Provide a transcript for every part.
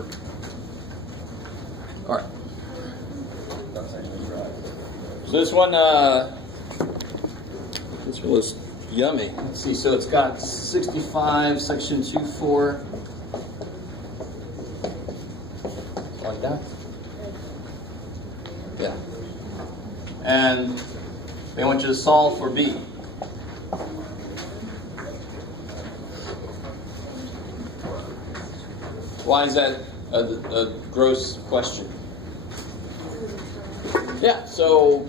work. All right. So this one was yummy. Let's see. So it's got 65, section 2.4. Like that. Yeah. And they want you to solve for B. Why is that a gross question? Yeah, so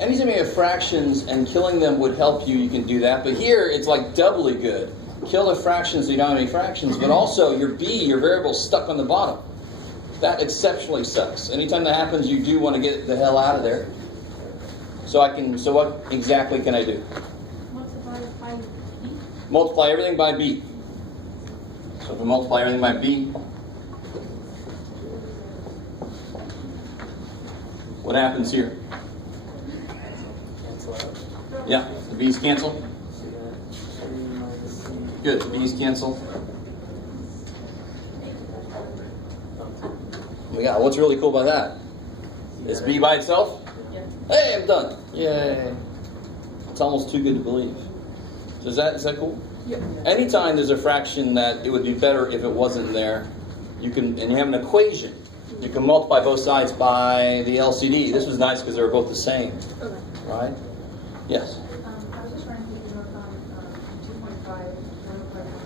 anytime you have fractions and killing them would help you, you can do that. But here, it's like doubly good. Kill the fractions so you don't have any fractions, but also your B, your variable, is stuck on the bottom. That exceptionally sucks. Anytime that happens, you do want to get the hell out of there. So what exactly can I do? Multiply by B. Multiply everything by B. So if we multiply everything by B, what happens here? Yeah, the B's cancel. Good, the B's cancel. Yeah, what's really cool about that? Is B by itself? Hey, I'm done. Yay. It's almost too good to believe. So is that cool? Yep. Anytime there's a fraction that it would be better if it wasn't there, you can, and you have an equation, you can multiply both sides by the LCD. This was nice because they were both the same. Okay. Right? Yes? I was just trying to figure out on 2.5, 1.5.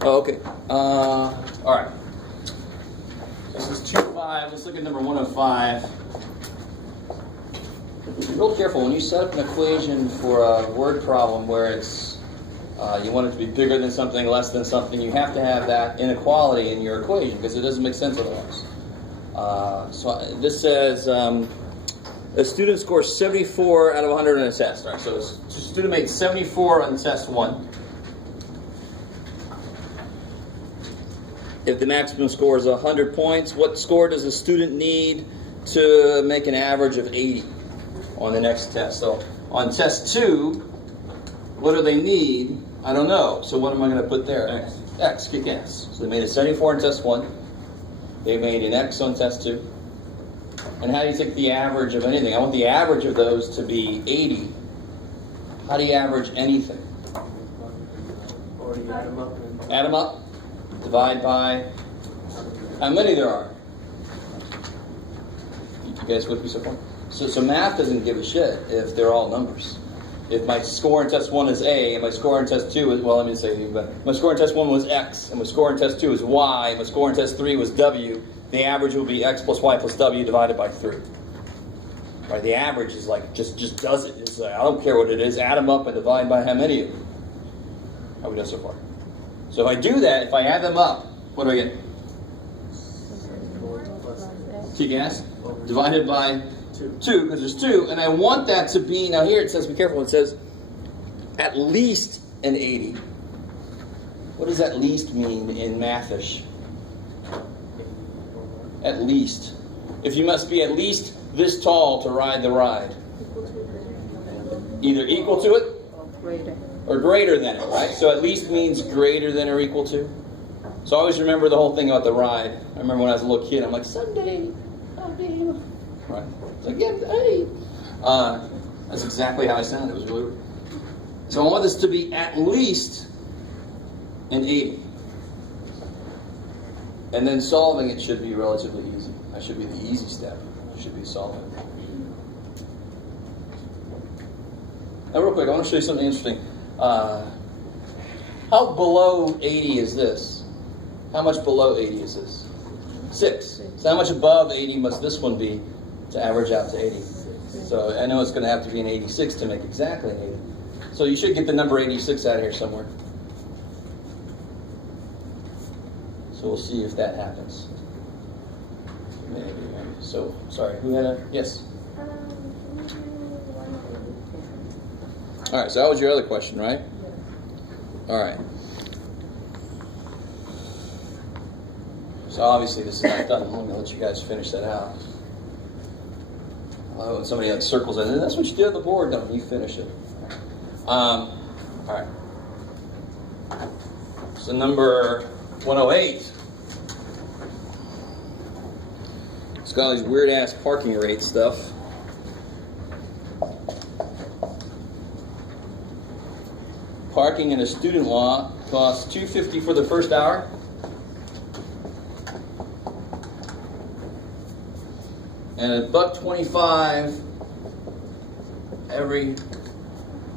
Oh, okay. All right. This is 2.5. Let's look at number 105. Be real careful when you set up an equation for a word problem where it's you want it to be bigger than something, less than something. You have to have that inequality in your equation because it doesn't make sense otherwise. This says a student scores 74 out of 100 on a test. All right, so a student made 74 on test 1. If the maximum score is 100 points, what score does a student need to make an average of 80 on the next test? So on test 2, what do they need? I don't know. So what am I going to put there? X. X, kick ass. So they made a 74 on test 1. They made an X on test 2. And how do you take the average of anything? I want the average of those to be 80. How do you average anything? Or you add them up. Add them up. Divide by how many there are. You guys with me so far? So math doesn't give a shit if they're all numbers. If my score in test 1 is A, and my score in test 2 is, well, let me say, but my score in test 1 was X, and my score in test 2 is Y, and my score in test 3 was W, the average will be X plus Y plus W divided by 3. Right? The average is like, just does it. It's like, I don't care what it is, add them up and divide by how many of them. How we done so far? So if I do that, if I add them up, what do I get? Kick ass. Divided by 2, because there's 2, and I want that to be, now here it says, be careful, it says at least an 80. What does at least mean in mathish? At least. If you must be at least this tall to ride the ride. Either equal to it or greater than it, right? So at least means greater than or equal to. So I always remember the whole thing about the ride. I remember when I was a little kid, I'm like, someday I'll be able. Right? It's like, yeah, hey. That's exactly how I sounded. It was really weird. So I want this to be at least an 80. And then solving it should be relatively easy. That should be the easy step. It should be solving. Now real quick, I want to show you something interesting. How below 80 is this? How much below 80 is this? 6. So how much above 80 must this one be to average out to 80? So I know it's going to have to be an 86 to make exactly an 80. So you should get the number 86 out of here somewhere. So we'll see if that happens. Maybe. So, sorry, who had a, yes? All right, so that was your other question, right? All right. So obviously this is not done. I'm going to let you guys finish that out. When somebody like circles it, that's what you did on the board. No, you finish it. All right. So number 108. It's got all these weird ass parking rate stuff. Parking in a student lot costs $2.50 for the first hour. And $1.25 every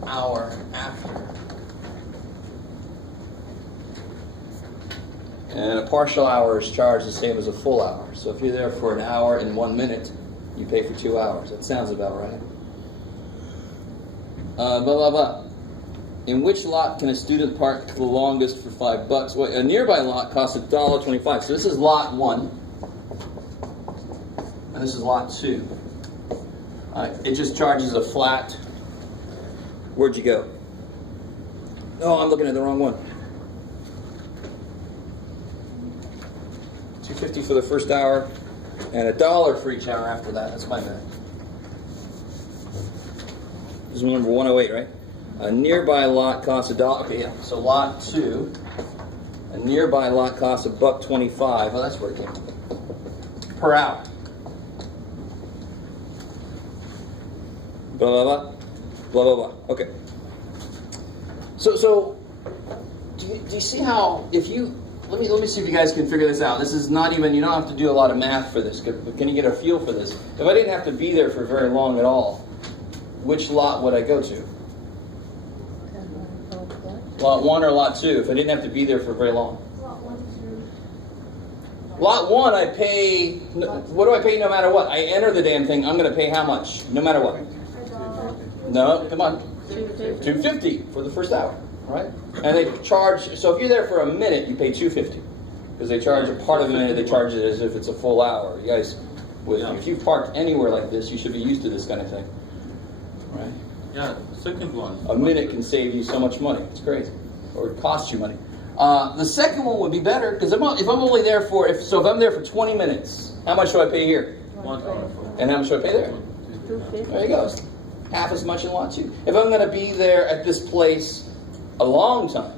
hour after. And a partial hour is charged the same as a full hour. So if you're there for an hour and 1 minute, you pay for 2 hours. That sounds about right. Blah, blah, blah. In which lot can a student park the longest for $5? Well, a nearby lot costs $1.25. So this is lot 1. And this is lot 2. It just charges a flat. Where'd you go? Oh, I'm looking at the wrong one. $2.50 for the first hour, and $1 for each hour after that. That's my bad. This is number 108, right? A nearby lot costs $1. Okay, yeah. So lot 2, a nearby lot costs $1.25. Oh, that's where it came from. Per hour. Blah blah blah, blah blah blah. Okay. So do you see how if you let me see if you guys can figure this out. This is not even, you don't have to do a lot of math for this. But can you get a feel for this? If I didn't have to be there for very long at all, which lot would I go to? Lot 1 or lot 2? If I didn't have to be there for very long. Lot 1, 2. Lot 1, I pay. What do I pay no matter what? I enter the damn thing. I'm going to pay how much? No matter what. No, come on. $2.50 for the first hour, right? And they charge. So if you're there for a minute, you pay $2.50 because they charge a part of a minute. They charge it as if it's a full hour. You guys, if you've parked anywhere like this, you should be used to this kind of thing, right? Yeah, second one. A minute can save you so much money. It's crazy, or it costs you money. The second one would be better because if I'm only there for if I'm there for 20 minutes, how much do I pay here? $1. And how much do I pay there? There you go. Half as much in lot 2. If I'm going to be there at this place a long time,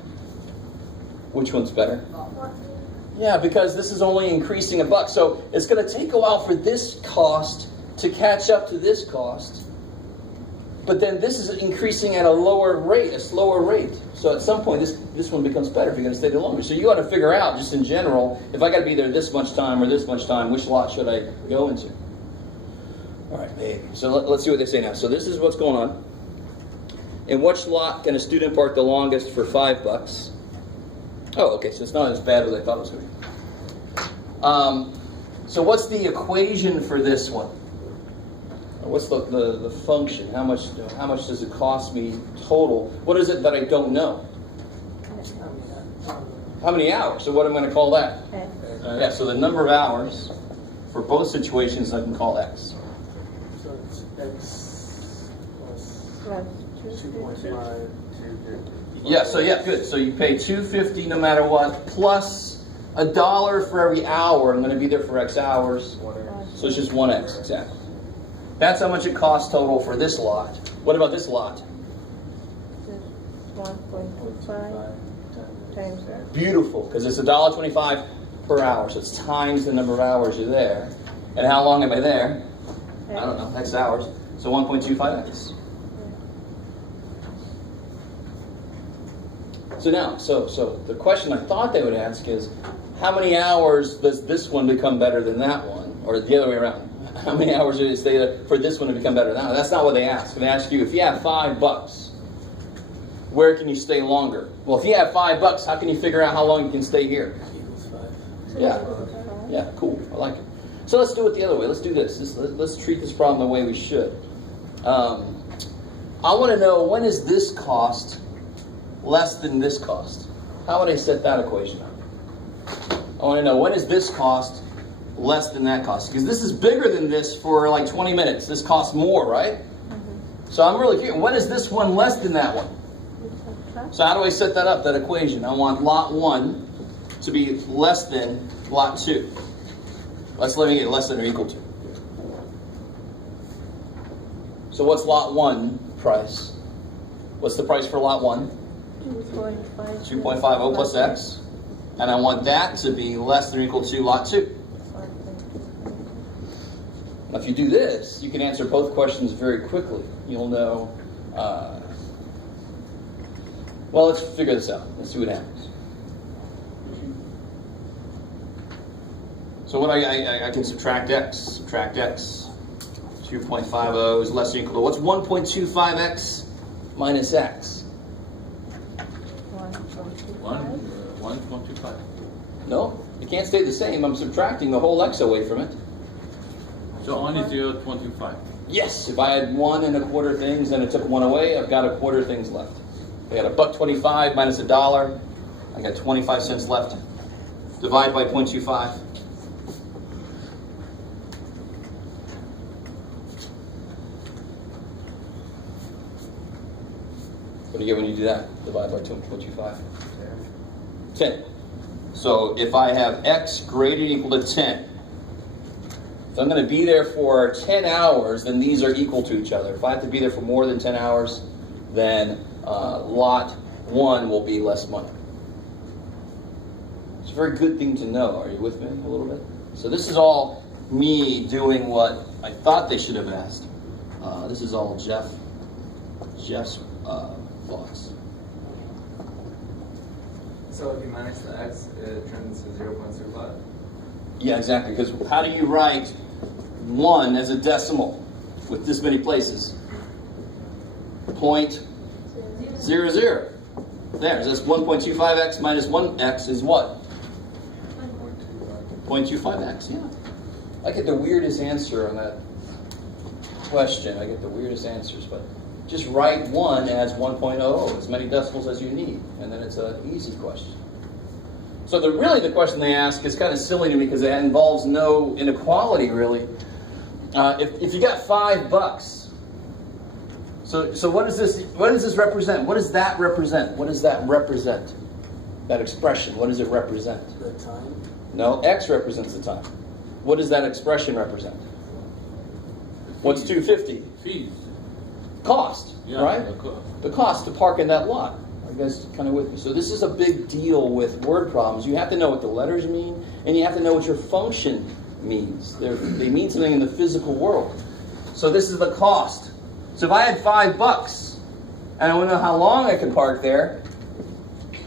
which one's better? Yeah, because this is only increasing $1. So it's going to take a while for this cost to catch up to this cost. But then this is increasing at a lower rate, a slower rate. So at some point, this one becomes better if you're going to stay there longer. So you got to figure out, just in general, if I got to be there this much time or this much time, which lot should I go into? All right, baby. So let's see what they say now. So this is what's going on. In which lot can a student park the longest for $5? Oh, okay. So it's not as bad as I thought it was going to be. So what's the equation for this one? What's the function? How much does it cost me total? What is it that I don't know? How many hours? So what am I going to call that? Yeah. So the number of hours for both situations I can call X. So it's X plus 2.5, 250. Yeah, so yeah, good. So you pay $2.50 no matter what, plus $1 for every hour. I'm going to be there for X hours. So it's just 1X, exactly. That's how much it costs total for this lot. What about this lot? 1.25 times that. Beautiful, because it's $1.25 per hour. So it's times the number of hours you're there. And how long am I there? I don't know, X hours. So 1.25X. So now, so the question I thought they would ask is, how many hours does this one become better than that one? Or the other way around. How many hours do they stay for this one to become better? Now, that's not what they ask. They ask you, if you have $5, where can you stay longer? Well, if you have $5, how can you figure out how long you can stay here? Yeah. Yeah, cool. I like it. So let's do it the other way. Let's do this. Let's treat this problem the way we should. I want to know, when is this cost less than this cost? How would I set that equation up? I want to know, when is this cost less than that cost? Because this is bigger than this for like 20 minutes. This costs more, right? So I'm really curious, when is this one less than that one? So how do I set that up, that equation? I want lot 1 to be less than lot 2. Let's leaving it less than or equal to. So what's lot 1 price? What's the price for lot 1? 2.50 plus x. And I want that to be less than or equal to lot 2. Now if you do this, you can answer both questions very quickly. You'll know, well, let's figure this out. Let's see what happens. So what I can subtract x. 2.50 is less than or equal to, what's 1.25x minus x? 1.25. No, it can't stay the same. I'm subtracting the whole x away from it. So only 0.25. Yes, if I had 1 1/4 things and it took 1 away, I've got 1/4 things left. I got $1.25 minus $1. I got 25 cents left. Divide by 0.25. What do you get when you do that? Divide by 2.25. 10. So if I have x greater than or equal to 10, if I'm going to be there for 10 hours, then these are equal to each other. If I have to be there for more than 10 hours, then lot 1 will be less money. It's a very good thing to know. Are you with me a little bit? So this is all me doing what I thought they should have asked. This is all Jeff's thoughts. So if you minus the x, it turns to 0.25? Yeah, exactly. Because how do you write 1 as a decimal with this many places? 0.00. There. So that's 1.25x minus 1x is what? 0.25x, yeah. I get the weirdest answer on that question. I get the weirdest answers, but just write 1 as 1.00, as many decimals as you need, and then it's an easy question. So really the question they ask is kind of silly to me because it involves no inequality, really. If you got $5, so what does this represent? What does that represent? What does that represent? That expression, what does it represent? The time? No, x represents the time. What does that expression represent? What's 250? Fees. Cost, Yeah, right? the The cost to park in that lot. You guys kind of with me? So this is a big deal with word problems. You have to know what the letters mean, and you have to know what your function means. They mean something in the physical world. So this is the cost. So if I had $5 and I want to know how long I can park there,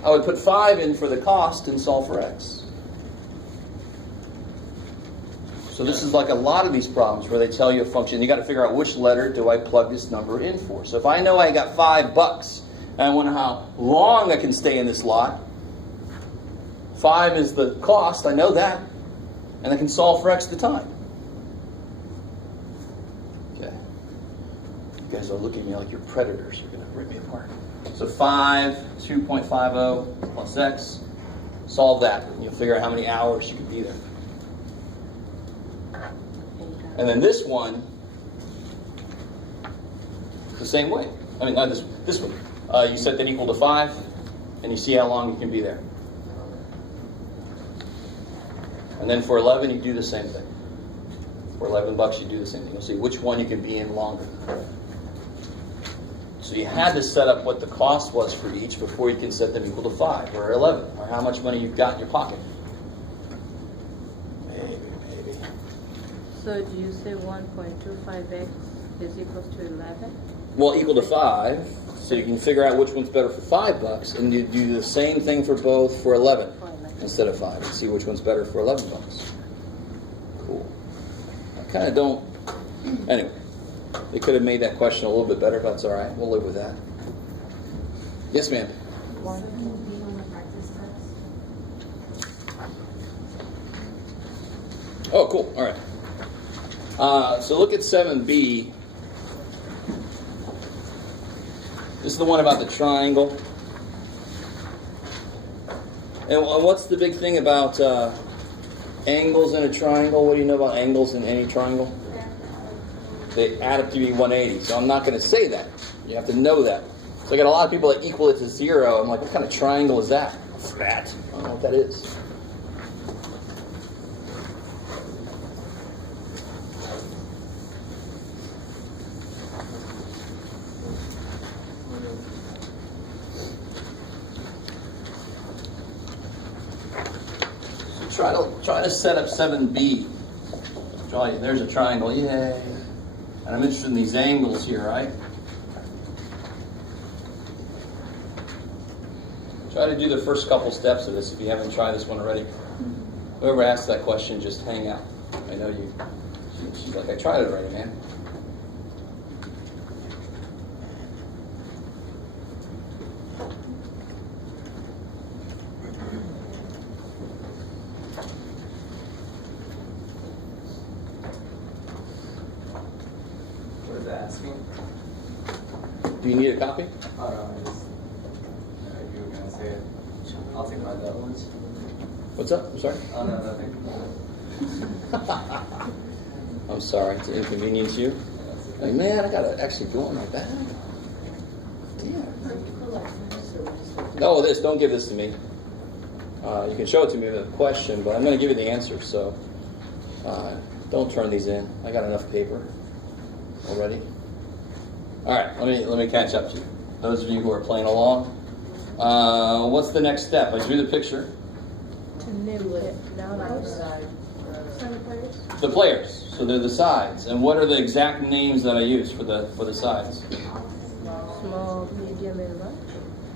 I would put 5 in for the cost and solve for x. So this is like a lot of these problems where they tell you a function. You got to figure out which letter do I plug this number in for. So if I know I got $5 and I want to know how long I can stay in this lot, 5 is the cost. I know that, and I can solve for x the time. Okay. You guys are looking at me like you're predators. You're going to rip me apart. So 5, 2.50 plus x. Solve that, and you'll figure out how many hours you can be there. And then this one, the same way. I mean, not this one. You set that equal to 5, and you see how long you can be there. And then for 11, you do the same thing. For $11, you do the same thing. You'll see which one you can be in longer. So you had to set up what the cost was for each before you can set them equal to 5 or 11, or how much money you've got in your pocket. So do you say 1.25x is equal to 11? Well, equal to 5, so you can figure out which one's better for $5, and you do the same thing for both for 11 instead of 5, and see which one's better for $11. Cool. I kind of don't. Anyway, they could have made that question a little bit better, but that's all right. We'll live with that. Yes, ma'am. Oh, cool. All right. So look at 7b. This is the one about the triangle. And what's the big thing about angles in a triangle? What do you know about angles in any triangle? They add up to be 180. So I'm not going to say that. You have to know that. So I got a lot of people that equal it to 0. I'm like, what kind of triangle is that? Flat. I don't know what that is. try to set up 7B. There's a triangle, yay. And I'm interested in these angles here, right? Try to do the first couple steps of this if you haven't tried this one already. Whoever asked that question, just hang out. I know you. She's like, I tried it already, man. What is it asking? Do you need a copy? Oh no, I just. You were gonna say it. I'll take my double ones. What's up? I'm sorry. Oh no, nothing. I'm sorry to inconvenience you. Like, man, I gotta actually go on my bag. Damn. No, don't give this to me. You can show it to me with a question, but I'm going to give you the answer. So don't turn these in. I got enough paper already. All right, let me catch up to you. Those of you who are playing along, what's the next step? I drew the picture. To nibble it down on the side. The players. So they're the sides. And what are the exact names that I use for the sides? Small, medium, and large.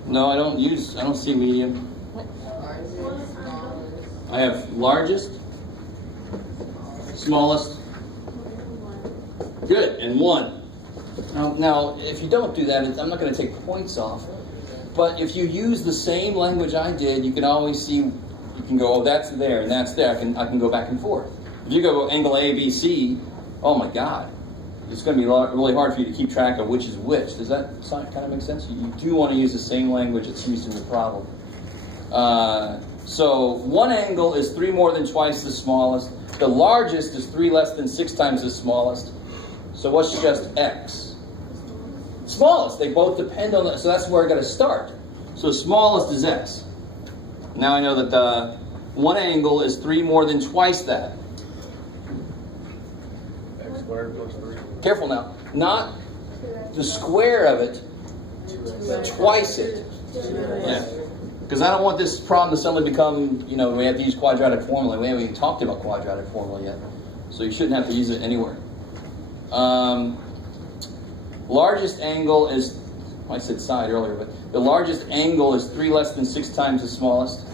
No, I don't see medium. I have largest, smallest, good, and one. Now, if you don't do that, I'm not going to take points off. But if you use the same language I did, you can always see, you can go, oh, that's there and that's there. I can go back and forth. If you go angle A, B, C, oh my God, it's going to be really hard for you to keep track of which is which. Does that kind of make sense? You do want to use the same language that's used in the problem. So one angle is 3 more than twice the smallest. The largest is 3 less than 6 times the smallest. So what's just X? Smallest. They both depend on that. So that's where I got to start. So smallest is X. Now I know that one angle is 3 more than twice that. X squared plus 3. Careful now. Not the square of it, twice it. Yeah. Because I don't want this problem to suddenly become, we have to use quadratic formula. We haven't even talked about quadratic formula yet. So you shouldn't have to use it anywhere. Largest angle is, I said side earlier, but the largest angle is 3 less than 6 times the smallest.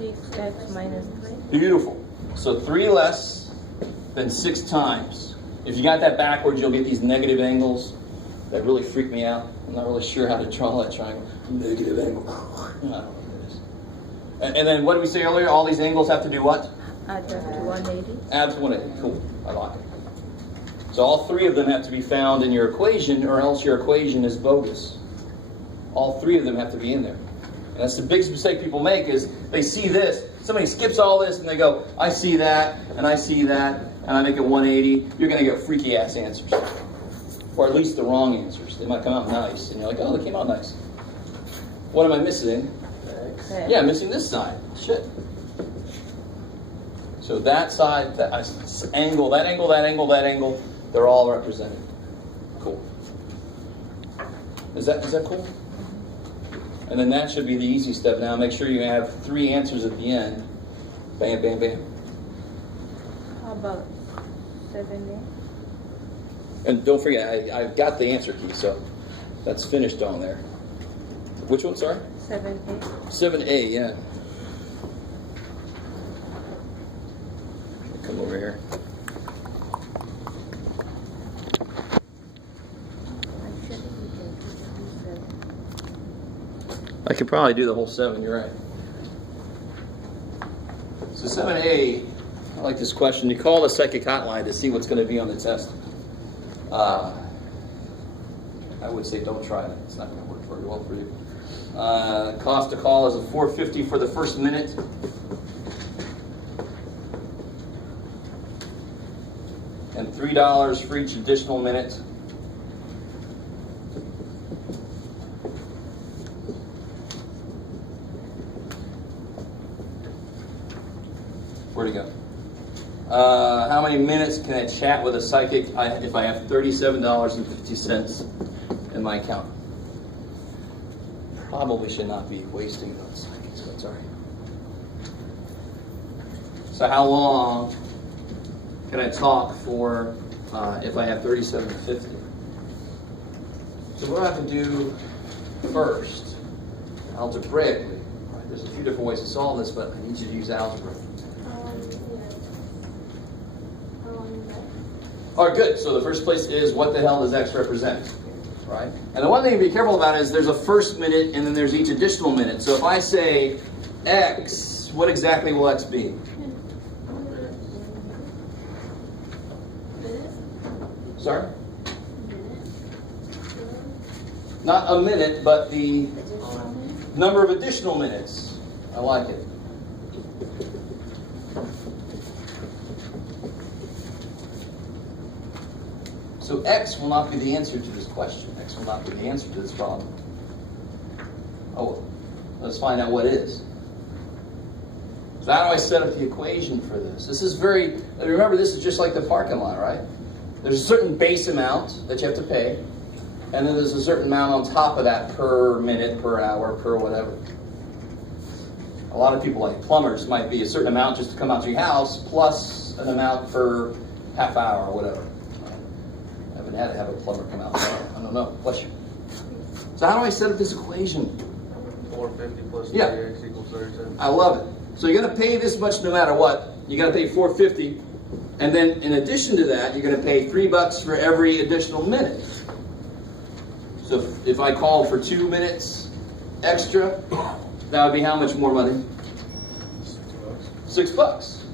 6x minus 3. Beautiful. So 3 less than 6 times. If you got that backwards, you'll get these negative angles that really freak me out. I'm not really sure how to draw that triangle. Negative angle. I don't know what that is. And then what did we say earlier? All these angles have to do what? Add up to 180. Add to 180. Cool. I like it. So all 3 of them have to be found in your equation, or else your equation is bogus. All 3 of them have to be in there. And that's the biggest mistake people make, is they see this, somebody skips all this, and they go, I see that, and I see that, and I make it 180. You're going to get freaky ass answers. Or at least the wrong answers. They might come out nice, and you're like, oh, they came out nice. What am I missing? X. Yeah, I'm missing this side. Shit. So that side, that angle, that angle, that angle, that angle, they're all represented. Cool. Is that cool? And then that should be the easy step now. Make sure you have 3 answers at the end. Bam, bam, bam. How about 7a? And don't forget, I've got the answer key, so that's finished on there. Which one, sorry? 7a. 7A, yeah. Come over here. I could probably do the whole 7, you're right. So 7A, I like this question. You call the psychic hotline to see what's going to be on the test. I would say don't try it. It's not going to work very well for you. Cost to call is a $4.50 for the first minute. And $3 for each additional minute. Where'd he go? How many minutes can I chat with a psychic if I have $37.50 in my account? Probably should not be wasting those psychics, but sorry. So how long can I talk for if I have 3750? So what do I have to do first? Algebraically. Right? There's a few different ways to solve this, but I need you to use algebra. All right, good. So the first place is, what the hell does x represent? Right? And the one thing to be careful about is there's a first minute and then there's each additional minute. So if I say x, what exactly will x be? Sorry? Not a minute, but the number of additional minutes. I like it. So x will not be the answer to this question. X will not be the answer to this problem. Oh, let's find out what is. So how do I set up the equation for this? This is very, remember, this is just like the parking lot, right? There's a certain base amount that you have to pay, and then there's a certain amount on top of that per minute, per hour, per whatever. A lot of people, like plumbers, might be a certain amount just to come out to your house, plus an amount per half hour or whatever. I haven't had to have a plumber come out, so I don't know. Bless you. So how do I set up this equation? 450 plus 3x Yeah. equals 37. I love it. So you're going to pay this much no matter what. You got to pay $4.50, and then in addition to that, you're going to pay $3 for every additional minute. So if I call for 2 minutes extra, that would be how much more money? $6.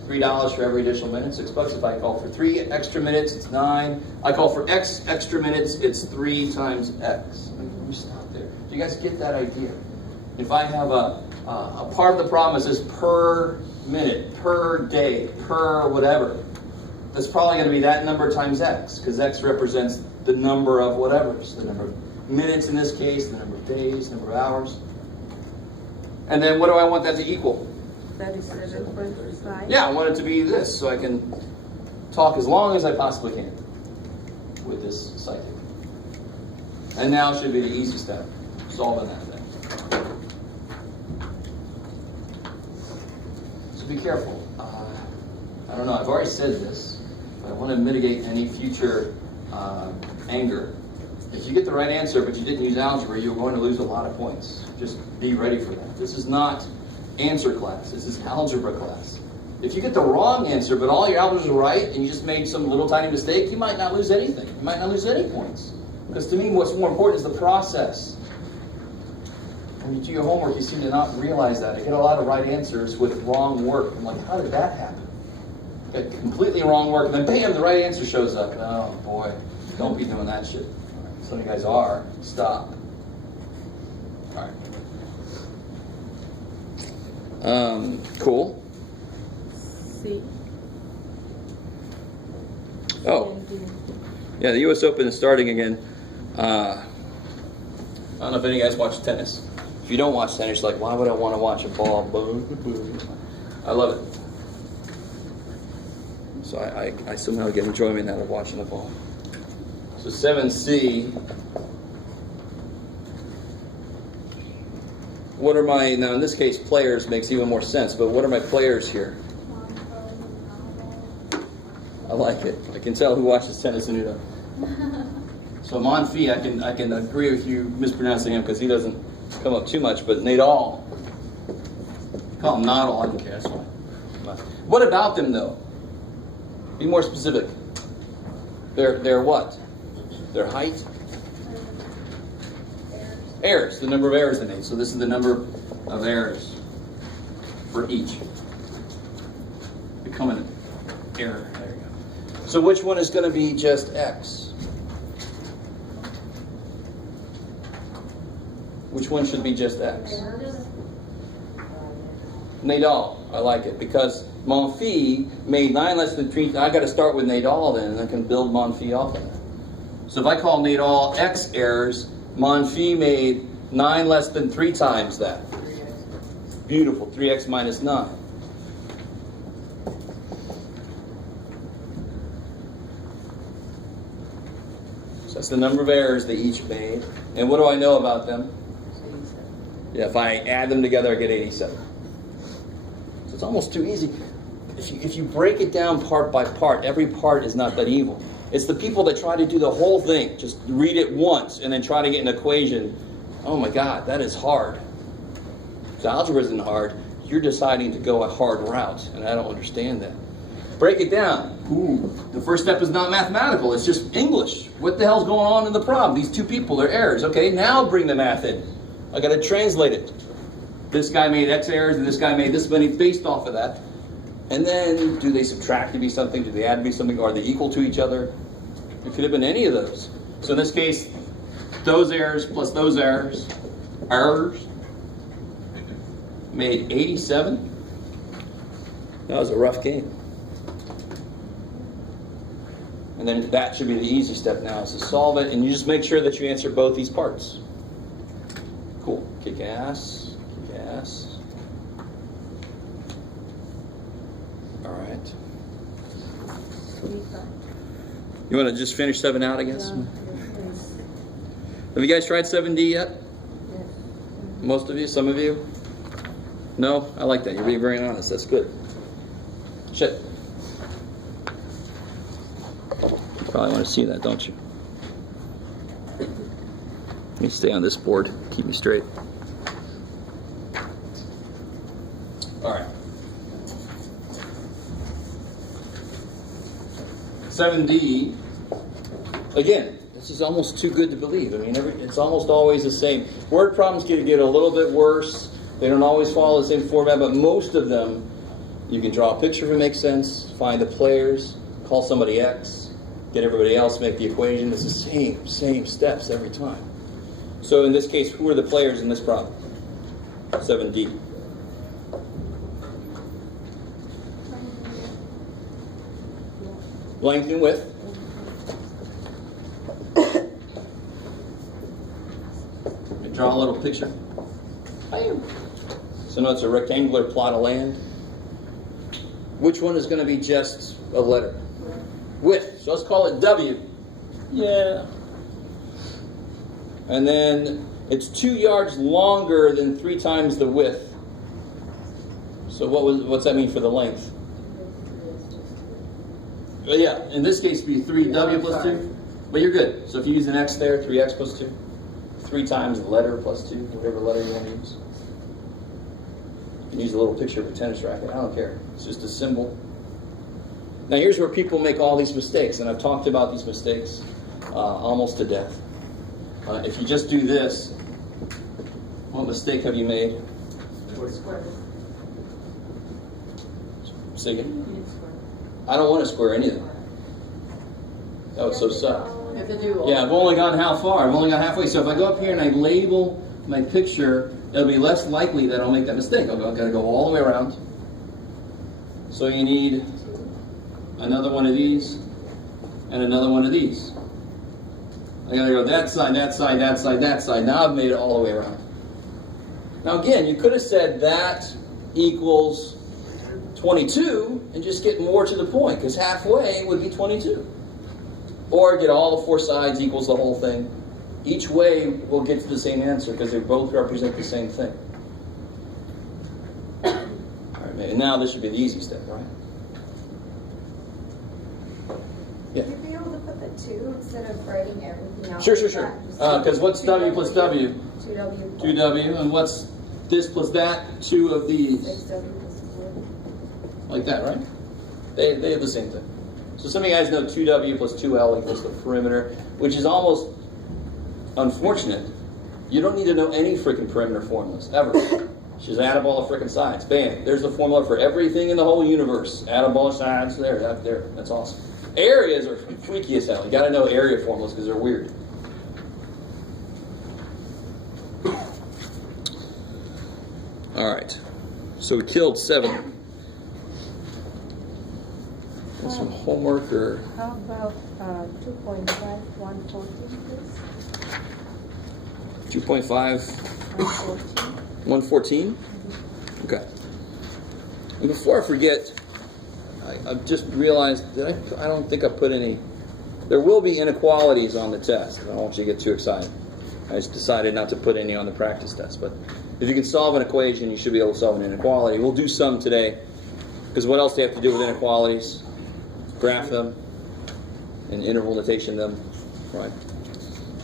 $3 for every additional minute, $6. If I call for 3 extra minutes, it's 9. I call for X extra minutes, it's 3 times X. Let me stop there. Do you guys get that idea? If I have a part of the problem that says per minute, per day, per whatever, that's probably going to be that number times X, because X represents the number of whatever. So the number of minutes in this case, the number of days, the number of hours. And then what do I want that to equal? 37.5. Yeah, I want it to be this, so I can talk as long as I possibly can with this psychic. And now should be the easy step, solving that thing. So be careful. I don't know, I've already said this, but I want to mitigate any future anger. If you get the right answer, but you didn't use algebra, you're going to lose a lot of points. Just be ready for that. This is not answer class. This is algebra class. If you get the wrong answer, but all your algebras are right, and you just made some little tiny mistake, you might not lose anything. You might not lose any points. Because to me, what's more important is the process. When you do your homework, you seem to not realize that. I get a lot of right answers with wrong work. I'm like, how did that happen? Get completely wrong work, and then bam, the right answer shows up. Oh boy, don't be doing that shit. Some of you guys are. Stop. All right. Cool. C. Oh, yeah, the U.S. Open is starting again. I don't know if any of you guys watch tennis. If you don't watch tennis, you're like, why would I want to watch a ball? I love it. So I somehow get enjoyment out of watching the ball. So 7C. What are my, now in this case, players makes even more sense, but what are my players here? I like it. I can tell who watches tennis and who doesn't. So Monfils, I can agree with you mispronouncing him because he doesn't come up too much, but Nadal. Call him Nadal, I don't care, that's fine. What about them though? Be more specific. Their what? Their height? Errors, the number of errors they made. So this is the number of errors for each. Become an error. There you go. So which one is going to be just X? Which one should be just X? Nadal. I like it because Monfils made 9 less than 3. I got to start with Nadal then, and I can build Monfils off of that. So if I call Nadal X errors, Monfils made 9 less than 3 times that. Beautiful. 3x minus 9. So that's the number of errors they each made. And what do I know about them? Yeah, if I add them together, I get 87. So it's almost too easy. if you break it down part by part, every part is not that evil. It's the people that try to do the whole thing, just read it once and then try to get an equation. Oh my God, that is hard. So algebra isn't hard. You're deciding to go a hard route, and I don't understand that. Break it down. Ooh, the first step is not mathematical. It's just English. What the hell's going on in the problem? These two people, they're errors. Okay, now bring the math in. I got to translate it. This guy made X errors, and this guy made this many based off of that. And then, do they subtract to be something? Do they add to be something? Are they equal to each other? It could have been any of those. So in this case, those errors plus those errors made 87. That was a rough game. And then that should be the easy step now, is to solve it, and you just make sure that you answer both these parts. Cool. Kick ass. Kick ass. All right. You want to just finish 7 out, I guess? Yes. Have you guys tried 7D yet? Yes. Most of you? Some of you? No? I like that. You're being very honest. That's good. Shit. You probably want to see that, don't you? Let me stay on this board. Keep me straight. All right. 7D. Again, this is almost too good to believe. I mean, it's almost always the same. Word problems get a little bit worse. They don't always follow the same format, but most of them, you can draw a picture if it makes sense, find the players, call somebody X, get everybody else, make the equation. It's the same steps every time. So in this case, who are the players in this problem? 7D. Length and width. Draw a little picture. So now it's a rectangular plot of land. Which one is going to be just a letter? Width. So let's call it W. Yeah. And then it's 2 yards longer than 3 times the width. So what's that mean for the length? But yeah, in this case, it'd be 3W plus 2. But you're good. So if you use an X there, 3X plus 2. 3 times the letter plus 2, whatever letter you want to use. You can use a little picture of a tennis racket. I don't care. It's just a symbol. Now here's where people make all these mistakes, and I've talked about these mistakes almost to death. If you just do this, what mistake have you made? Square. Say again? I don't want to square any of them. That would so suck. Yeah, I've only gone how far? I've only gone halfway. So if I go up here and I label my picture, it'll be less likely that I'll make that mistake. I've got to go all the way around. So you need another one of these and another one of these. I got to go that side, that side, that side, that side. Now I've made it all the way around. Now again, you could have said that equals 22 and just get more to the point, because halfway would be 22. Or get all the 4 sides equals the whole thing. Each way will get to the same answer because they both represent the same thing. All right, and now this should be the easy step, right? Yeah. Would you be able to put the 2 instead of writing everything out? Sure. Because what's W plus W? 2W. 2W. And what's this plus that? 2 of these. 6W plus 4. Like that, right? They have the same thing. So some of you guys know 2W plus 2L equals the perimeter, which is almost unfortunate. You don't need to know any freaking perimeter formulas, ever. Just add up all the freaking sides. Bam. There's the formula for everything in the whole universe. Add up all the sides. There. That's awesome. Areas are freaky as hell. You got to know area formulas because they're weird. All right. So we killed 7. Got some homework or... How about 2.5, 114, please? 2.5, 114. 114? Okay. And before I forget, I've just realized that I don't think I put any... There will be inequalities on the test. I don't want you to get too excited. I just decided not to put any on the practice test. But if you can solve an equation, you should be able to solve an inequality. We'll do some today. Because what else do you have to do with inequalities? Graph them and interval notation them, right?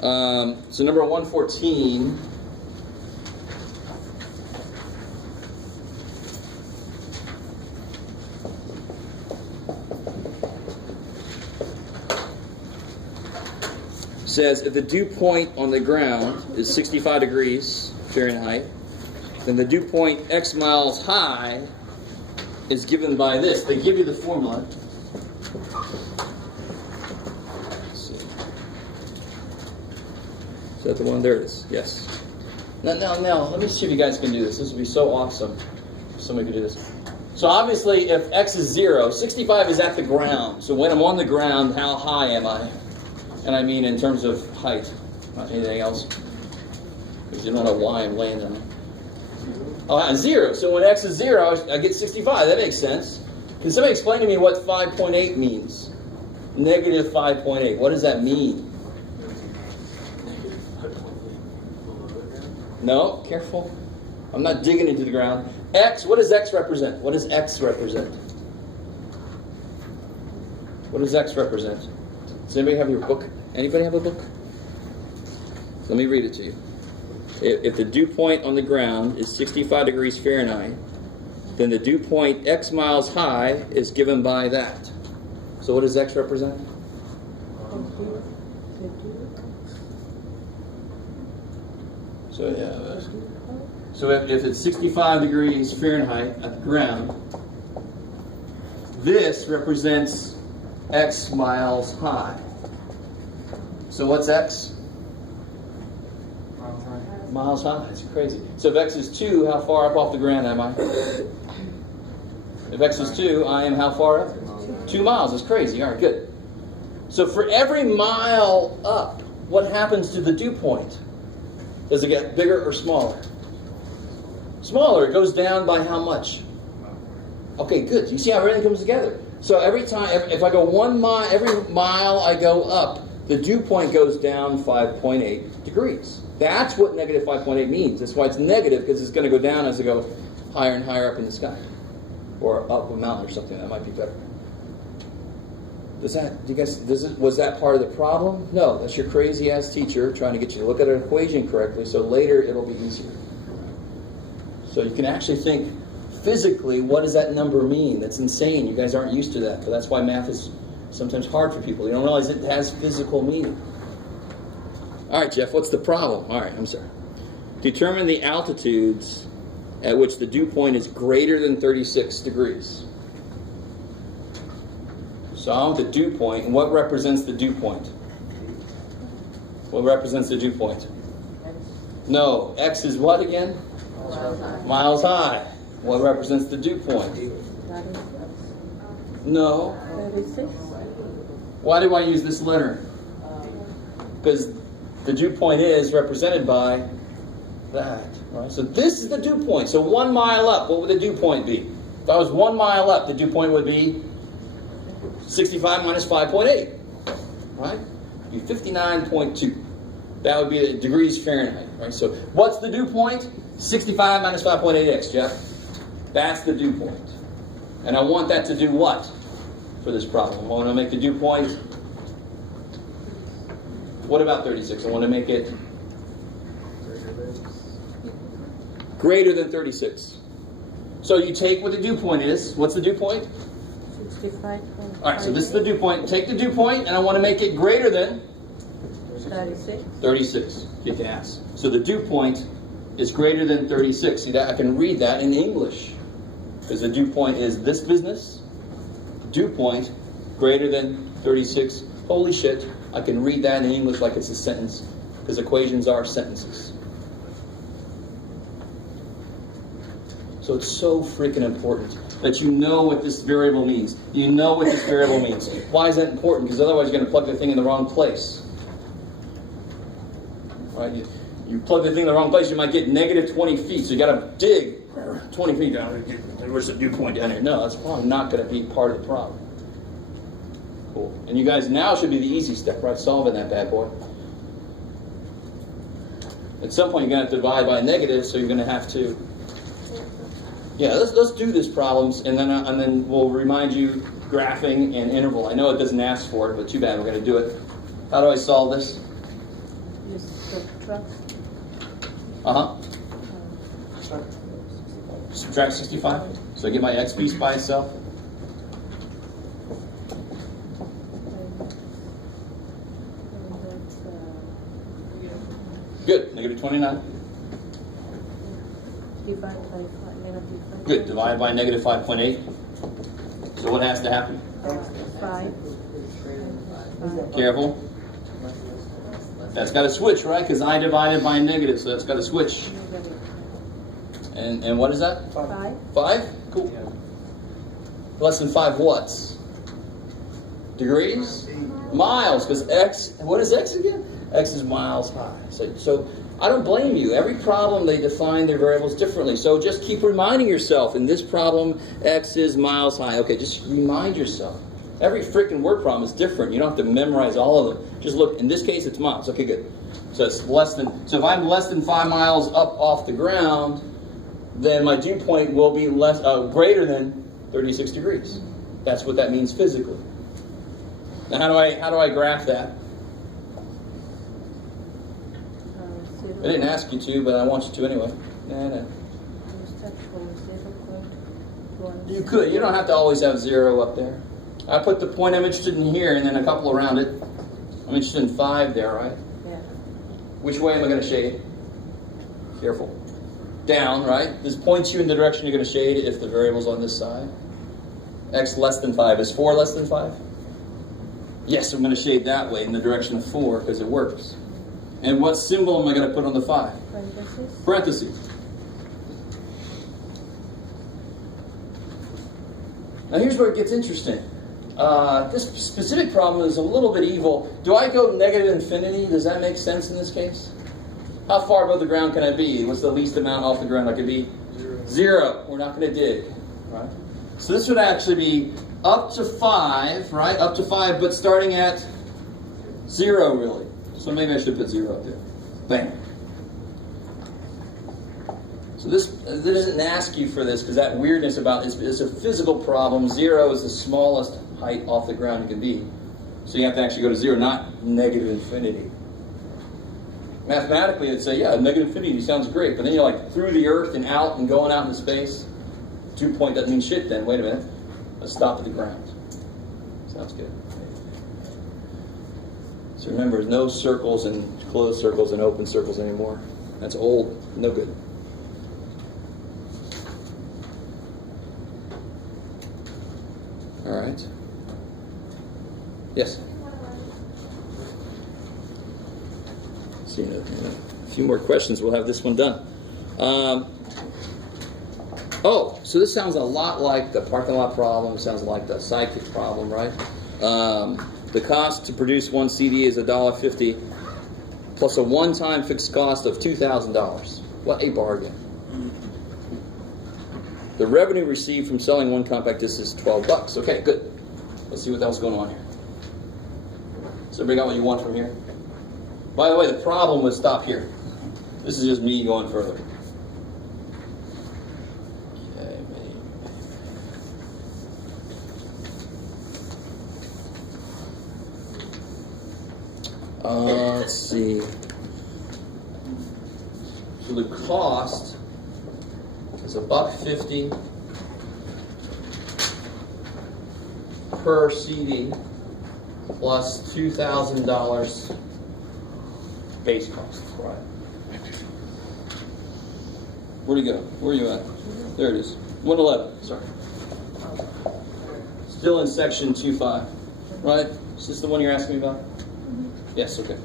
So number 114. Says if the dew point on the ground is 65 degrees Fahrenheit, then the dew point X miles high is given by this. They give you the formula. Let's see. Is that the one? There it is. Yes. Now, let me see if you guys can do this. This would be so awesome if somebody could do this. So obviously, if X is 0, 65 is at the ground. So when I'm on the ground, how high am I? And I mean in terms of height, not anything else. Because you don't know why I'm laying on it. Oh, 0. So when X is 0, I get 65. That makes sense. Can somebody explain to me what 5.8 means? Negative 5.8. What does that mean? No? Careful. I'm not digging into the ground. X, what does X represent? What does X represent? What does X represent? Does anybody have your book? Anybody have a book? So let me read it to you. If the dew point on the ground is 65 degrees Fahrenheit, then the dew point X miles high is given by that. So what does X represent? So yeah. So if it's 65 degrees Fahrenheit at the ground, this represents X miles high. So what's X? Miles high. It's crazy. So if X is 2, how far up off the ground am I? If X is 2, I am how far up? 2 miles. That's crazy. All right, good. So for every mile up, what happens to the dew point? Does it get bigger or smaller? Smaller. It goes down by how much? Okay, good. You see how everything comes together. So every time, if I go 1 mile, every mile I go up, the dew point goes down 5.8 degrees. That's what negative 5.8 means. That's why it's negative, because it's going to go down as I go higher and higher up in the sky. Or up a mountain or something. That might be better. Was that part of the problem? No, that's your crazy ass teacher trying to get you to look at an equation correctly, so later it'll be easier. So you can actually think physically, what does that number mean? That's insane. You guys aren't used to that, but that's why math is sometimes hard for people. You don't realize it has physical meaning. All right, Jeff, what's the problem? All right, I'm sorry. Determine the altitudes at which the dew point is greater than 36 degrees. So I want the dew point, and what represents the dew point? What represents the dew point? No, X is what again? Miles high. What represents the dew point? No. 36. Why do I use this letter? Because the dew point is represented by that. Right? So this is the dew point. So 1 mile up, what would the dew point be? If I was 1 mile up, the dew point would be 65 minus 5.8. Right? It would be 59.2. That would be the degrees Fahrenheit. Right? So what's the dew point? 65 minus 5.8x, Jeff. That's the dew point. And I want that to do what for this problem? I want to make the dew point. What about 36? I want to make it greater than 36. So you take what the dew point is. What's the dew point? 65. All right, so this is the dew point. Take the dew point, and I want to make it greater than 36. 36. Kick ass. So the dew point is greater than 36. See that? I can read that in English. Because the dew point is this business. Dew point greater than 36. Holy shit. I can read that in English like it's a sentence. Because equations are sentences. So it's so freaking important that you know what this variable means. You know what this variable means. Why is that important? Because otherwise you're going to plug the thing in the wrong place. Right? You plug the thing in the wrong place, you might get negative 20 feet. So you got to dig 20 feet down. Where's the dew point down here? No, that's probably not going to be part of the problem. Cool. And you guys now should be the easy step, right? Solving that bad boy. At some point you're going to have to divide by a negative, so you're going to have to Yeah, let's do this problems, and then we'll remind you graphing and interval. I know it doesn't ask for it, but too bad, we're going to do it. How do I solve this? Use subtract. Subtract 65. So I get my x piece by itself. Good. Negative 29. Divide by negative 5. Good. Divide by negative 5.8. So what has to happen? 5. Careful. That's got to switch, right? Because I divided by negative, so that's got to switch. And what is that? 5. 5? Cool. Less than 5 what's? Degrees? Miles, because x, what is x again? X is miles high. So I don't blame you. Every problem, they define their variables differently. So just keep reminding yourself, in this problem, x is miles high. Okay, just remind yourself. Every freaking word problem is different. You don't have to memorize all of them. Just look, in this case, it's miles. Okay, good. So it's less than, so if I'm less than 5 miles up off the ground, then my dew point will be greater than 36 degrees. That's what that means physically. Now, how do I graph that? I didn't ask you to, but I want you to anyway. You could. You don't have to always have 0 up there. I put the point I'm interested in here and then a couple around it. I'm interested in 5 there, right? Yeah. Which way am I going to shade? Careful. Down, right? This points you in the direction you're going to shade if the variable's on this side. X less than 5. Is 4 less than 5? Yes, I'm going to shade that way in the direction of 4 because it works. And what symbol am I going to put on the 5? Parentheses. Parentheses. Now here's where it gets interesting. This specific problem is a little bit evil. Do I go negative infinity? Does that make sense in this case? How far above the ground can I be? What's the least amount off the ground I can be? 0. We're not going to dig. Right? So this would actually be up to 5, right? Up to 5, but starting at 0, really. So maybe I should put 0 up there. Bam. So this doesn't ask you for this because that weirdness about it's a physical problem. 0 is the smallest height off the ground you can be. So you have to actually go to 0, not negative infinity. Mathematically, it'd say, yeah, negative infinity sounds great. But then you're like through the earth and out and going out into space. Dew point doesn't mean shit then. Wait a minute. Let's stop at the ground. Sounds good. So remember, there's no circles and closed circles and open circles anymore. That's old. No good. All right. Yes? See, in a few more questions, we'll have this one done. Oh, so this sounds a lot like the parking lot problem. It sounds like the psychic problem, right? The cost to produce one CD is $1.50 plus a one-time fixed cost of $2,000. What a bargain. The revenue received from selling one compact disc is $12. Okay, good. Let's see what else is going on here. So everybody got what you want from here? By the way, the problem was stop here. This is just me going further. Okay, maybe. Let's see. So the cost is $1.50 per CD plus $2,000 base cost. Right. Where'd it go? Where are you at? There it is. 111. Sorry. Still in section 2.5. Right? Is this the one you're asking me about? Yes, okay.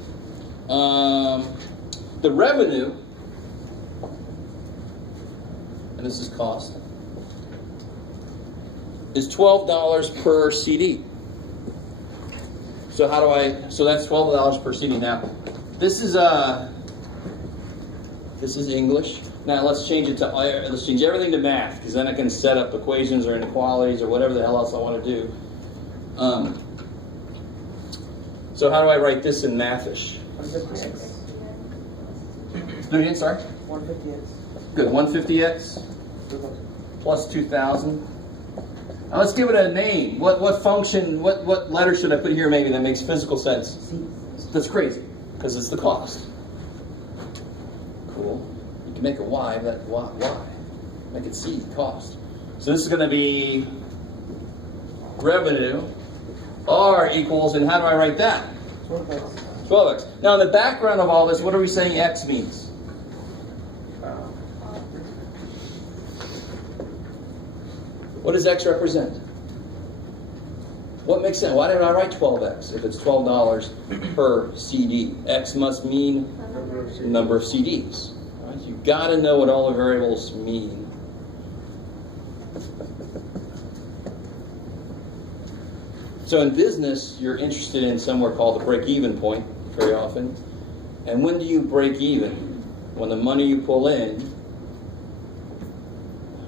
The revenue, and this is cost, is $12 per CD. So so that's $12 per CD. Now, this is English. Now let's change it to, let's change everything to math, because then I can set up equations or inequalities or whatever the hell else I want to do. So how do I write this in mathish? 150x. Do it again, sorry? 150x. Good, 150x plus 2,000. Now let's give it a name. What function, what letter should I put here maybe that makes physical sense? That's crazy, because it's the cost. Cool. You can make a Y, but why? Make it C, cost. So this is going to be revenue. R equals, and how do I write that? 12x. Now in the background of all this, what are we saying X means? What does X represent? What makes sense? Why did I write 12X if it's $12 per CD? X must mean number of CDs. Right? You've got to know what all the variables mean. So in business, you're interested in somewhere called the break-even point very often. And when do you break even? When the money you pull in.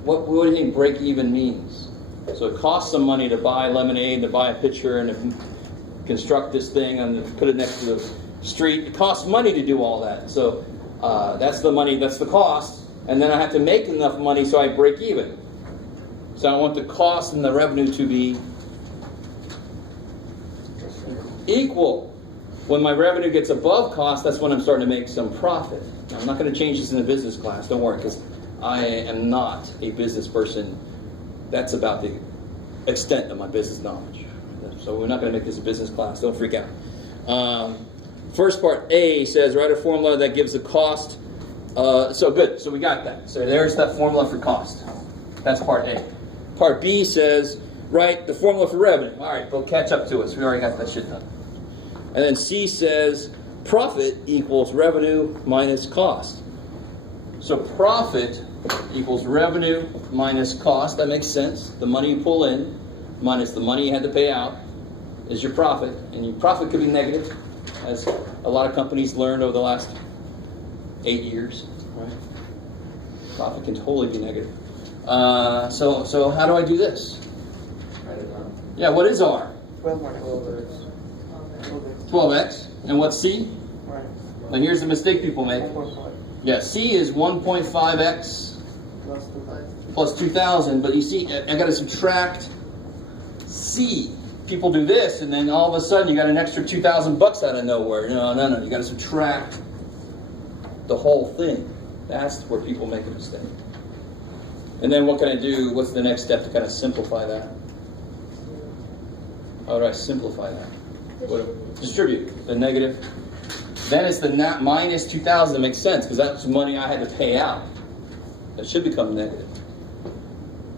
What do you think break even means? So it costs some money to buy lemonade, to buy a pitcher, and to construct this thing and put it next to the street. It costs money to do all that. So that's the money, that's the cost. And then I have to make enough money so I break even. So I want the cost and the revenue to be equal. When my revenue gets above cost, that's when I'm starting to make some profit. Now, I'm not going to change this in the business class, don't worry, because I am not a business person. That's about the extent of my business knowledge. So we're not going to make this a business class. Don't freak out. First part, A, says write a formula that gives the cost. So good. So we got that. So there's that formula for cost. That's part A. Part B says write the formula for revenue. All right, they'll catch up to us. We already got that shit done. And then C says profit equals revenue minus cost. So profit equals revenue minus cost. That makes sense. The money you pull in minus the money you had to pay out is your profit. And your profit could be negative, as a lot of companies learned over the last 8 years. Right? Profit can totally be negative. So how do I do this? Yeah, what is R? 12x. And what's C? Now here's the mistake people make. Yeah, C is 1.5x plus 2,000, but you see, I got to subtract C. People do this, and then all of a sudden you got an extra 2,000 bucks out of nowhere. No, you got to subtract the whole thing. That's where people make a mistake. And then what can I do? What's the next step to kind of simplify that? How do I simplify that? Distribute the negative. Then it's the minus 2,000 that makes sense, because that's money I had to pay out. That should become negative.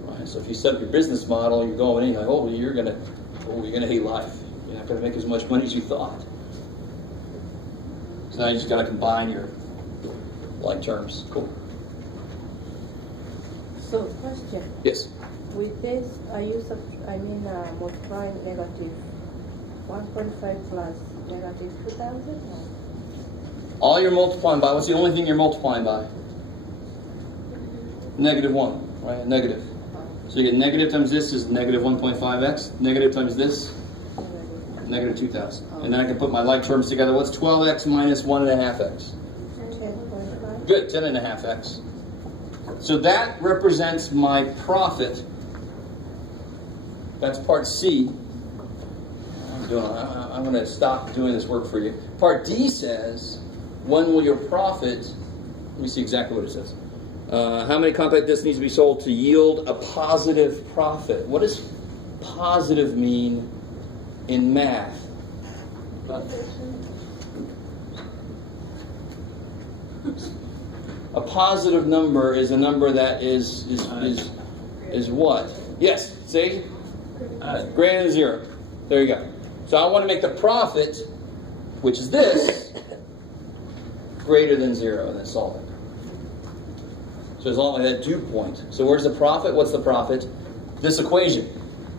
Right? So if you set up your business model, you're going in like, oh, you're gonna hate life. You're not gonna make as much money as you thought. So now you just gotta combine your like terms. Cool. So question. Yes. With this, are you multiplying negative 1.5 plus negative 2,000? All you're multiplying by, what's the only thing you're multiplying by? Negative 1, right? Negative. So you get negative times this is negative 1.5x. Negative times this, negative 2,000. And then I can put my like terms together. What's 12x minus 1.5x? 10.5. Good, 10.5x. So that represents my profit. That's part C. I'm going to stop doing this work for you. Part D says, when will your profit, let me see exactly what it says. How many compact discs needs to be sold to yield a positive profit? What does positive mean in math? A positive number is a number that is what? Yes, see? Greater than 0. There you go. So I want to make the profit, which is this, greater than 0, and then solve it. So as long as that dew point. So where's the profit? What's the profit? This equation.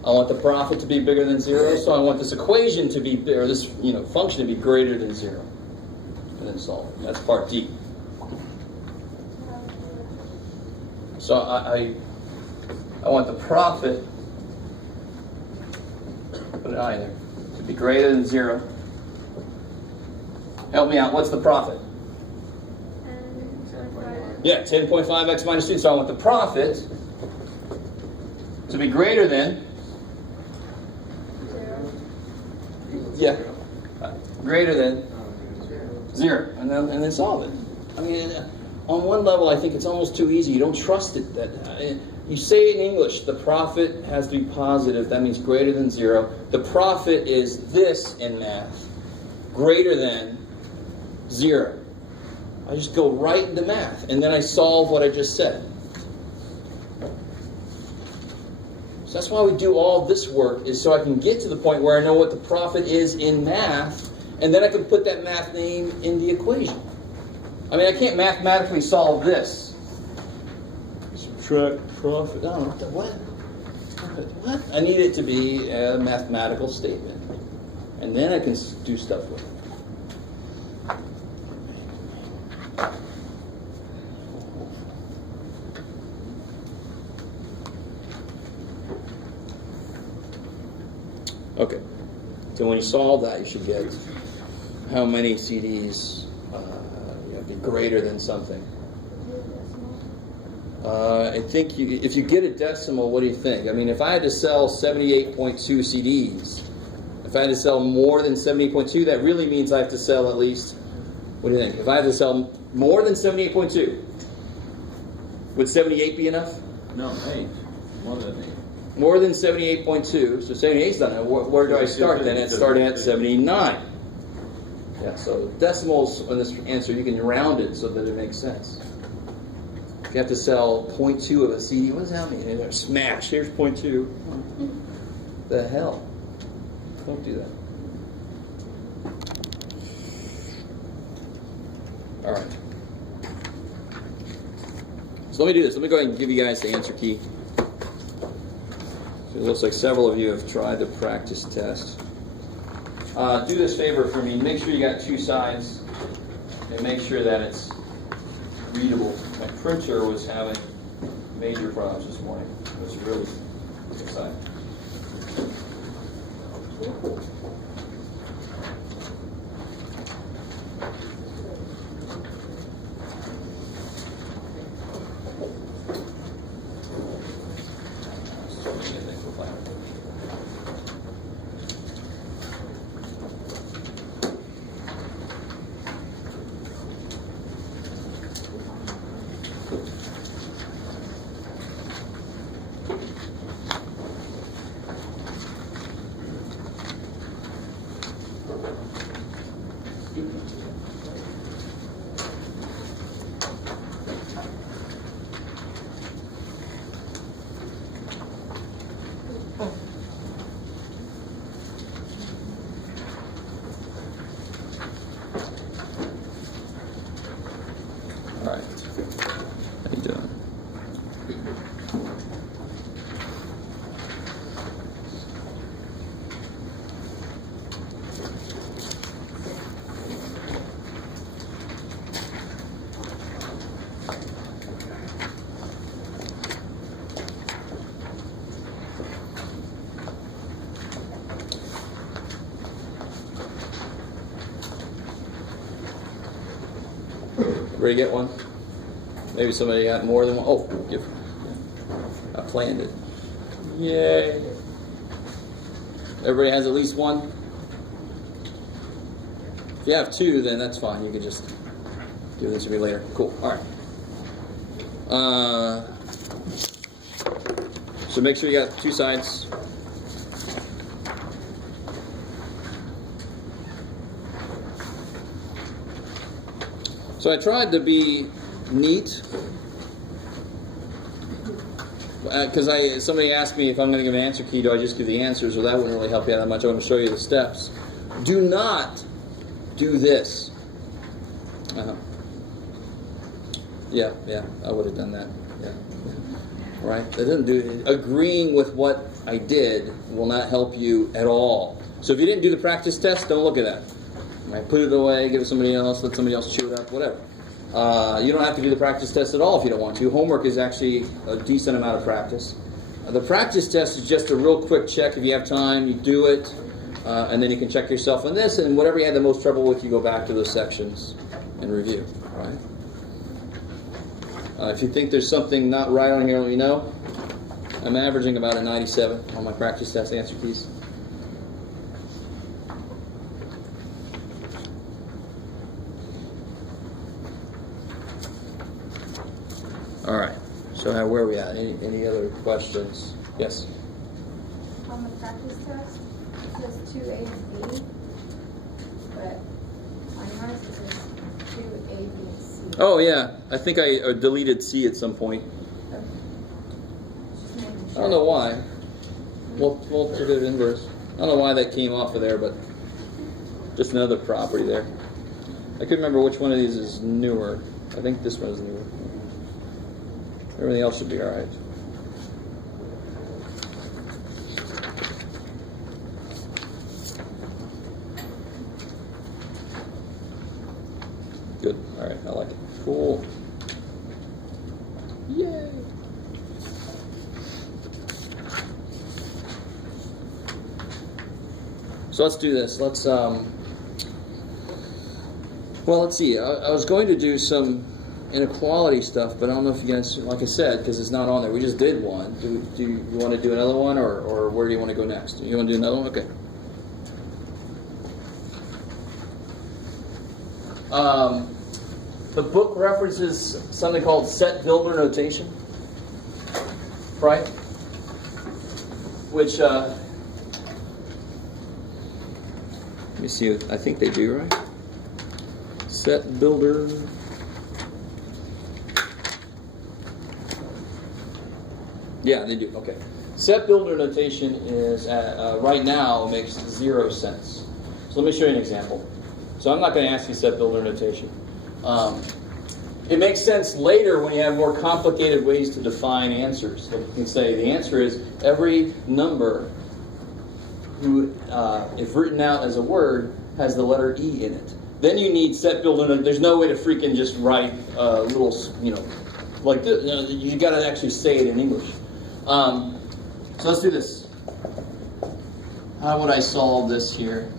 I want the profit to be bigger than 0, so I want this equation to be, or this function to be greater than 0, and then solve it. That's part D. So I want the profit, put an I there, to be greater than 0. Help me out. What's the profit? Yeah, 10.5x minus 2. So I want the profit to be greater than, yeah, greater than 0, and then solve it. I mean, on one level, I think it's almost too easy. You don't trust it. You say in English, the profit has to be positive. That means greater than 0. The profit is this in math, greater than 0. I just go right into math, and then I solve what I just said. So that's why we do all this work, is so I can get to the point where I know what the profit is in math, and then I can put that math name in the equation. I mean, I can't mathematically solve this. Subtract profit. No, what? What? I need it to be a mathematical statement, and then I can do stuff with it. Okay, so when you solve that, you should get how many CDs be greater than something. I think if you get a decimal, what do you think? I mean, if I had to sell 78.2 CDs, if I had to sell more than 78.2, that really means I have to sell at least, what do you think? If I have to sell more than 78.2, would 78 be enough? No, 8. More than 8. More than 78.2, so 78 is done. Where do I start then? It's starting at 79. Yeah, so decimals on this answer, you can round it so that it makes sense. If you have to sell 0.2 of a CD, what does that mean? Smash, here's 0.2. The hell? Don't do that. All right. So let me do this. Let me go ahead and give you guys the answer key. So it looks like several of you have tried the practice test. Do this favor for me. Make sure you got 2 sides, and make sure that it's readable. My printer was having major problems this morning. It was really exciting. Ready to get one? Maybe somebody got more than one. Oh, I planned it. Yay. Everybody has at least one? If you have 2, then that's fine. You can just give this to me later. Cool. All right. So make sure you got 2 sides. So I tried to be neat, because somebody asked me if I'm going to give an answer key, do I just give the answers? Well, that wouldn't really help you out that much. I'm going to show you the steps. Do not do this. Yeah, I would have done that. Yeah. Right? That doesn't do. Agreeing with what I did will not help you at all. So if you didn't do the practice test, don't look at that. Right? Put it away, give it to somebody else, let somebody else chew it up, whatever. You don't have to do the practice test at all if you don't want to. Homework is actually a decent amount of practice. The practice test is just a real quick check. If you have time, you do it, and then you can check yourself on this, and whatever you had the most trouble with, you go back to those sections and review. Right? If you think there's something not right on here, let me know. I'm averaging about a 97 on my practice test answer keys. All right. So where are we at? Any other questions? Yes. On the practice test, it says 2A and B, but on yours it says 2A, B, and C. Oh yeah, I think I deleted C at some point. Okay. Just making I sure. don't know why. Multiplicative inverse. I don't know why that came off of there, but just another property there. I couldn't remember which one of these is newer. I think this one is newer. Everything else should be all right. Good. All right. I like it. Cool. Yay. So let's do this. Let's well, let's see. I was going to do some inequality stuff, but I don't know if you guys, like I said, because it's not on there. We just did one. Do you want to do another one, or where do you want to go next? You want to do another one? Okay. The book references something called set builder notation, right? Which, let me see, I think they do, right? Set builder. Yeah, they do. Okay. Set builder notation is, right now, makes 0 sense. So let me show you an example. So I'm not going to ask you set builder notation. It makes sense later when you have more complicated ways to define answers. Like you can say the answer is every number who, if written out as a word, has the letter E in it. Then you need set builder. There's no way to freaking just write little, like this. You got to actually say it in English. So let's do this. How would I solve this here?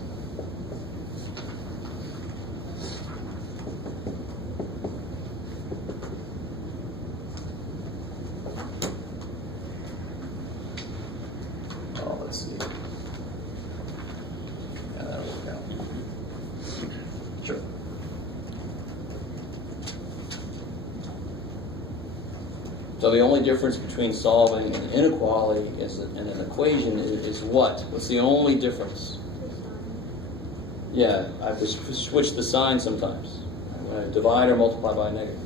Oh, let's see. Yeah, that'll work out. Sure. So the only difference between solving an inequality and an equation is what? What's the only difference? Yeah, I have to switch the sign sometimes. When I divide or multiply by a negative.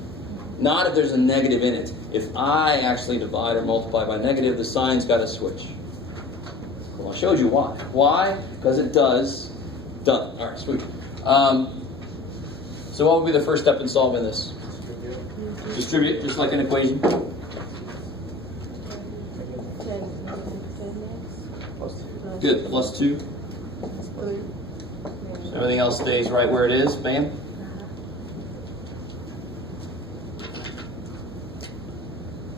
Not if there's a negative in it. If I actually divide or multiply by negative, the sign's got to switch. Well, I showed you why. Why? Because it does. Done. All right, sweet. So what would be the first step in solving this? Distribute, just like an equation. Good, plus 2. Everything else stays right where it is, bam.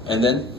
And then?